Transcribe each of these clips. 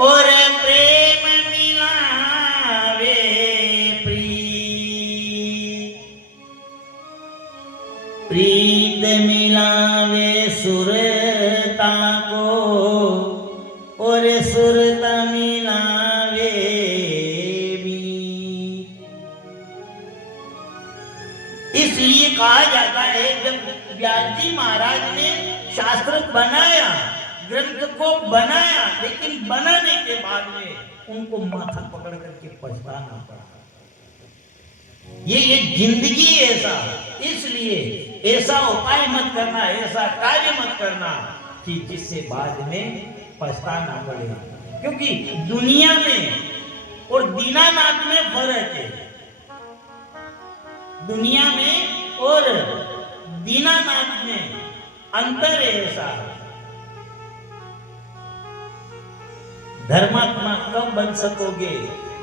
और प्रेम मिलावे प्रीत मिलावे सुरता को और सुरता मिलावे भी। इसलिए कहा जाता है जब व्यास जी महाराज ने शास्त्र बनाया, ग्रंथ को बनाया, लेकिन बनाने के बाद में उनको माथा पकड़ करके पछताना पड़ा। ये जिंदगी ऐसा, इसलिए ऐसा उपाय मत करना, ऐसा कार्य मत करना कि जिससे बाद में पछताना पड़े। क्योंकि दुनिया में और दीनानाथ में फर्क है। दुनिया में और दीनानाथ में अंतर है ऐसा। धर्मात्मा कब बन सकोगे?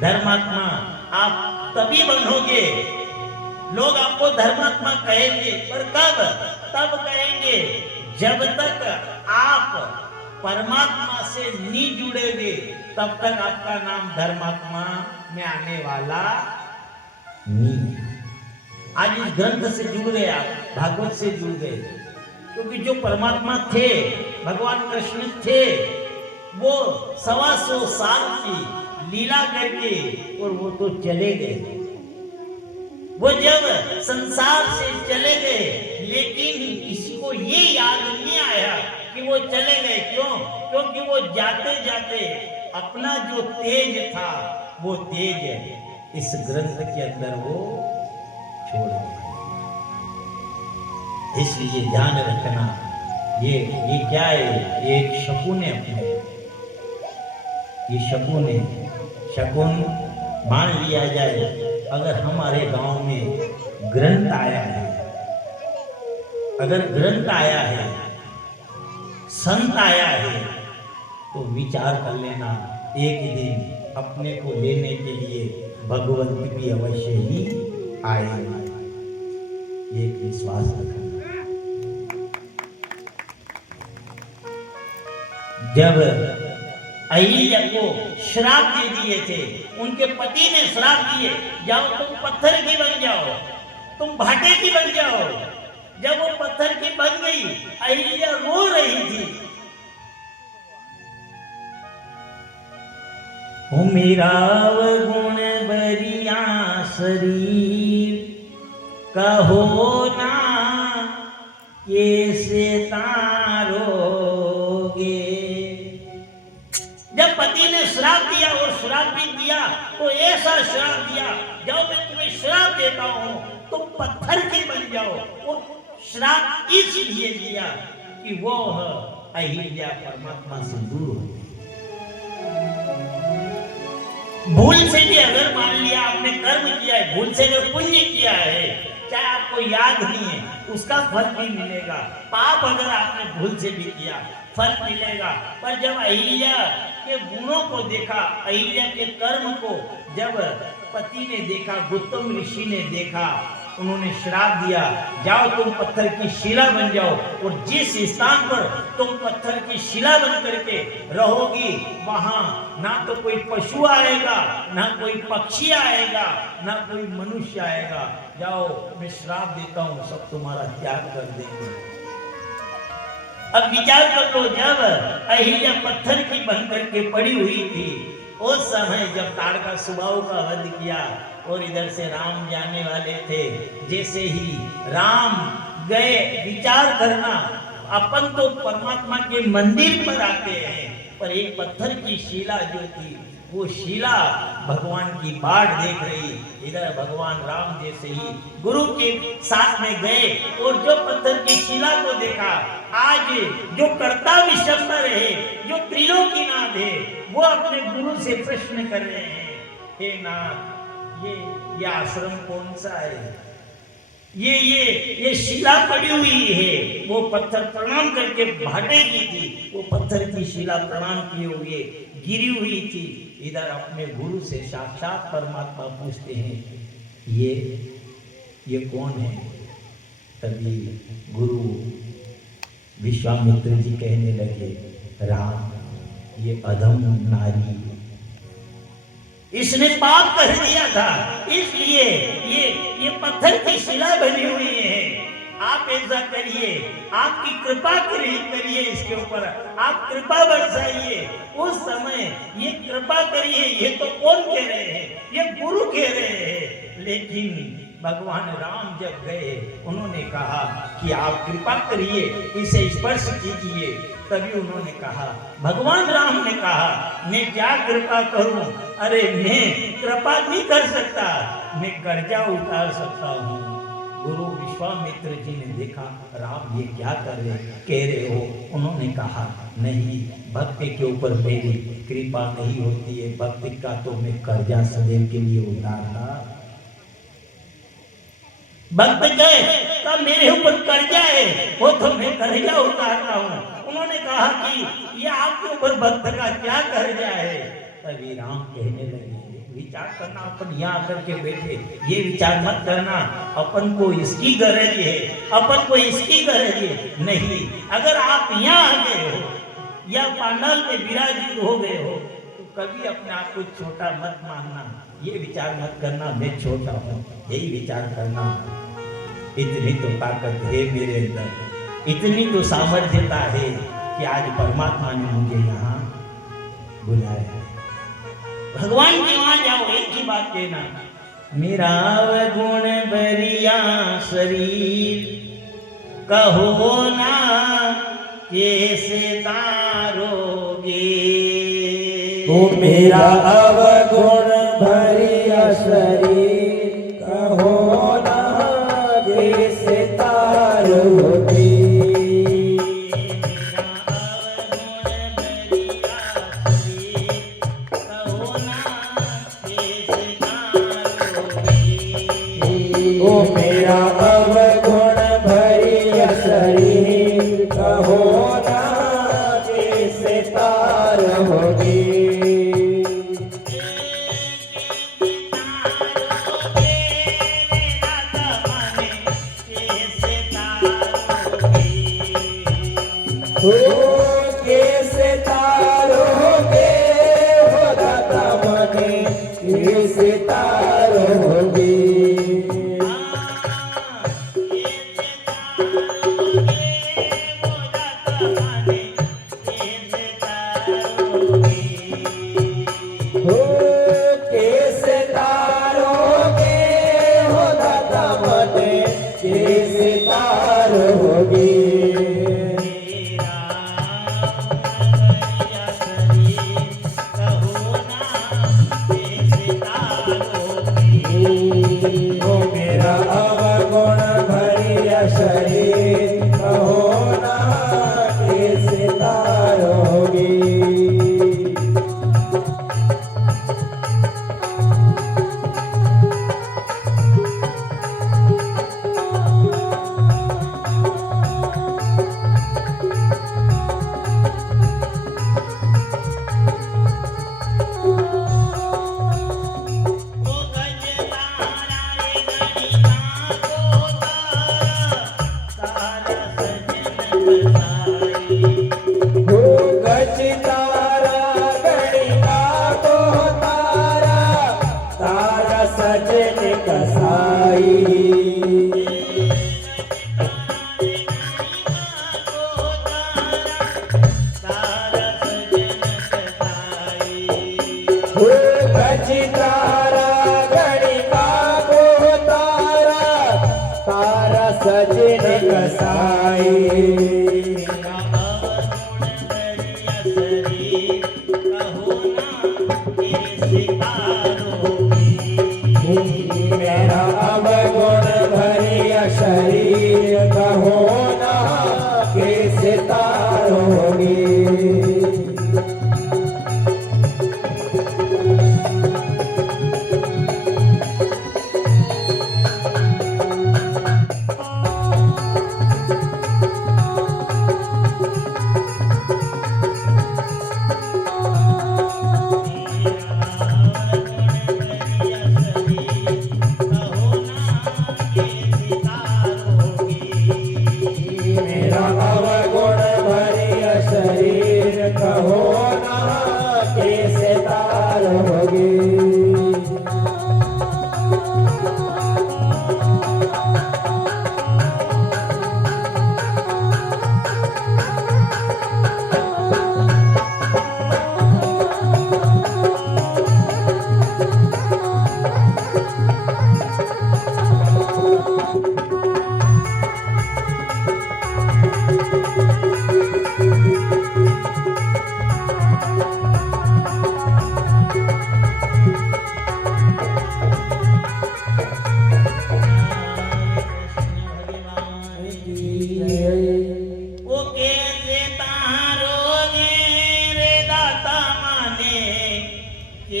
धर्मात्मा आप तभी बनोगे, लोग आपको धर्मात्मा कहेंगे, पर कब? तब कहेंगे जब तक आप परमात्मा से नहीं जुड़ेंगे, तब तक आपका नाम धर्मात्मा में आने वाला नहीं। आज इस ग्रंथ से जुड़ गए, आप भागवत से जुड़ गए, क्योंकि जो परमात्मा थे, भगवान कृष्ण थे, वो 125 साल की लीला करके और वो तो चले गए। वो जब संसार से चले गए, लेकिन किसी को ये याद नहीं आया कि वो चले गए। क्यों? क्योंकि वो जाते जाते अपना जो तेज था, वो तेज इस ग्रंथ के अंदर वो छोड़ गए। इसलिए ध्यान रखना, ये क्या है? ये एक शकुन है अपने, ये शकुन है। शकुन मान लिया जाए, अगर हमारे गांव में ग्रंथ आया है, अगर ग्रंथ आया है, संत आया है, तो विचार कर लेना एक दिन अपने को लेने के लिए भगवंत भी अवश्य ही आएगा। ये विश्वास रखना। जब अहिल्या को श्राप दे दिए थे, उनके पति ने श्राप दिए, जाओ तुम पत्थर की बन जाओ, तुम भाटे की बन जाओ। जब वो पत्थर की बन गई, अहिल्या रो रही थी, मेरा गुण बरिया शरीर कहो ना कैसे तारोगे। जब पति ने श्राप दिया, और श्राप भी दिया तो ऐसा श्राप दिया, जाओ मैं तुम्हें श्राप देता हूं, तुम पत्थर के बन जाओ। वो श्राप इसलिए दिया कि वो अहिल्या परमात्मा से दूर हो। भूल से भी अगर मान लिया आपने कर्म किया है, भूल से अगर पुण्य किया है, चाहे आपको याद नहीं है, उसका फल भी मिलेगा। पाप अगर आपने भूल से भी किया, फल मिलेगा। पर जब अहिल्या के गुणों को देखा, अहिल्या के कर्म को जब पति ने देखा, गौतम ऋषि ने देखा, उन्होंने श्राप दिया, जाओ तुम पत्थर की शिला बन जाओ, और जिस स्थान पर तुम पत्थर की शिला बन करके रहोगी, वहां ना तो कोई पशु आएगा, ना कोई पक्षी आएगा, ना कोई मनुष्य आएगा। जाओ मैं श्राप देता हूं, सब तुम्हारा त्याग कर देंगे। अब विचार कर लो, जब अहिल्या पत्थर की बन करके पड़ी हुई थी, उस समय जब ताड़का सुबाहु का वध किया और इधर से राम जाने वाले थे, जैसे ही राम गए, विचार करना, अपन तो परमात्मा के मंदिर पर आते हैं, पर एक पत्थर की शिला जो थी, वो शिला भगवान की बाट देख रही। इधर भगवान राम जैसे ही गुरु के साथ में गए और जो पत्थर की शिला को देखा, आज जो कर्ता विश्वम्भर है, जो त्रिलोकीनाथ है, वो अपने गुरु से प्रश्न कर रहे हैं, हे नाथ, ये आश्रम कौन सा है? ये शिला पड़ी हुई है। वो पत्थर प्रणाम करके भाटे की थी, वो पत्थर की शिला प्रणाम किए हुए गिरी हुई थी। इधर अपने गुरु से साक्षात परमात्मा पूछते हैं, ये कौन है? तभी गुरु विश्वामित्र जी कहने लगे, राम, ये अधम नारी है, इसने पाप कर दिया था, इसलिए ये पत्थर की शिला बनी हुई है। आप ऐसा करिए, आपकी कृपा करिए इसके ऊपर, आप कृपा बरसाइए। उस समय ये कृपा करिए, ये तो कौन कह रहे हैं, ये गुरु कह रहे हैं। लेकिन भगवान राम जब गए, उन्होंने कहा कि आप कृपा करिए, इसे स्पर्श कीजिए। तभी उन्होंने कहा, भगवान राम ने कहा, मैं क्या कृपा करूं? अरे मैं कृपा नहीं कर सकता, मैं कर्जा उतार सकता हूं। गुरु विश्वामित्र जी ने देखा, राम ये क्या कह रहे हो? उन्होंने कहा, नहीं, भक्ति के ऊपर मेरी कृपा नहीं होती है, भक्ति का तो मैं कर्जा सदैव के लिए उतारता। भक्त गए, तब मेरे ऊपर कर्जा है, वो तो मैं कर्जा उतारता हूँ। उन्होंने कहा कि ये आपके ऊपर भक्त का क्या कर्जा है? तभी राम कहने लगे, विचार करना, अपन यहाँ करके बैठे, ये विचार मत करना अपन को इसकी गरज है, अपन को इसकी गरज है। नहीं, अगर आप यहाँ आ गए हो या पांडाल में विराजित हो गए हो, तो कभी अपने आप को छोटा मत मानना, ये विचार मत करना मैं छोटा हूँ, यही विचार करना। इतनी तो ताकत है मेरे अंदर, इतनी तो सामर्थ्यता है कि आज परमात्मा ने मुझे यहाँ बुलाया। भगवान के वहां जाओ, एक ही बात कहना, मेरा गुण बरिया शरीर कहो ना कैसे तारोगे। ओ मेरा अवगुण भरिया शरीर कहो ना कैसे तारोगे। ओ मेरा अवगुण भरिया शरीर कहो ना कैसे तारोगे। ओ कैसे तारोगे हो दाता मने कैसे तारोगे। ओ कैसे तारोगे हो दाता मने कैसे तारोगे। ओ मेरा अवगुण भरिया शरीर कहो ना कैसे तारोगे। सजन कसाई गज तारा गणिका को तारा तारा सजन कसाई। मेरा अवगुण भरिया शरीर कहो ना कैसे तारोगे। मेरा अवगुण भरिया शरीर कहो ना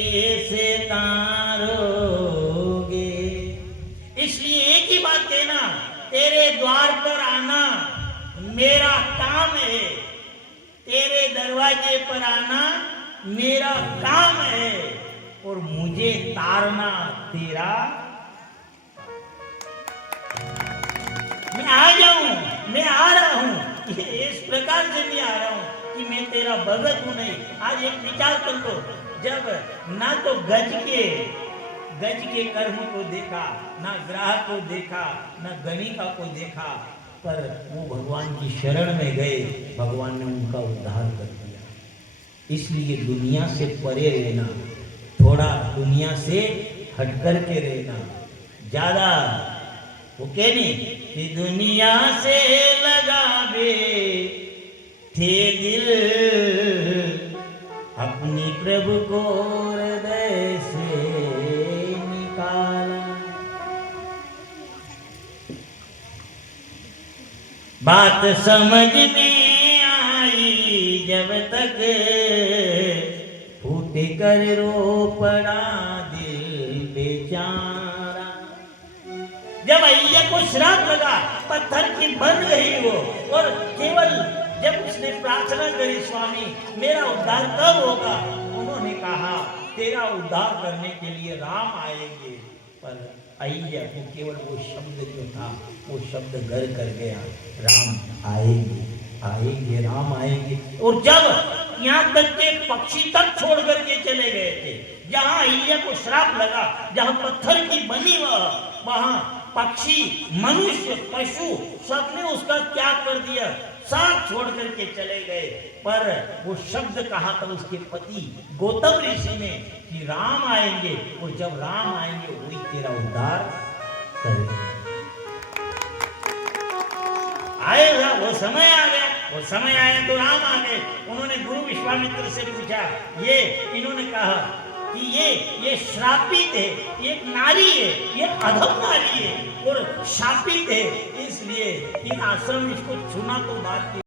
कैसे तारोगे। इसलिए एक ही बात कहना, तेरे द्वार पर आना मेरा काम है, तेरे दरवाजे पर आना मेरा काम है, और मुझे तारना तेरा। मैं आ जाऊं, मैं आ रहा हूं, इस प्रकार से मैं आ रहा हूं कि मैं तेरा भगत हूं नहीं। आज एक विचार कर लो, जब ना तो गज के कर्म को देखा, ना ग्राहक को देखा, ना गणिका को देखा, पर वो भगवान की शरण में गए, भगवान ने उनका उद्धार कर दिया। इसलिए दुनिया से परे रहना, थोड़ा दुनिया से हट कर के रहना, ज्यादा वो कहने कि दुनिया से लगावे थे दिल, अपनी प्रभु को हृदय से निकाला। बात समझ में आई जब तक, फूट कर रो पड़ा दिल बेचारा। जब अय्या को श्राप लगा, पत्थर की बन गई वो, और केवल जब उसने प्रार्थना करी, स्वामी मेरा उद्धार कब होगा, उन्होंने कहा तेरा उद्धार करने के लिए राम आएंगे। पर अय्या को केवल वो शब्द जो था, वो शब्द घर कर गया, राम आएंगे आएंगे, राम आएंगे। और जब यहाँ तक के पक्षी तक छोड़ करके चले गए थे, जहाँ अय्या को श्राप लगा, जहाँ पत्थर की बनी वहां पक्षी, मनुष्य, पशु सबने उसका त्याग कर दिया, साथ छोड़ करके चले गए। पर वो शब्द कहा था उसके पति गौतम ऋषि ने कि राम आएंगे, और जब राम आएंगे वही तेरा उद्धार करेंगे। आएगा वो समय आ गया, वो समय आया तो राम आ गए। उन्होंने गुरु विश्वामित्र से पूछा, ये इन्होंने कहा कि ये श्रापित है, ये एक नारी है, ये अधम नारी है और शापित है, इसलिए इन आश्रम इसको छूना तो बात की।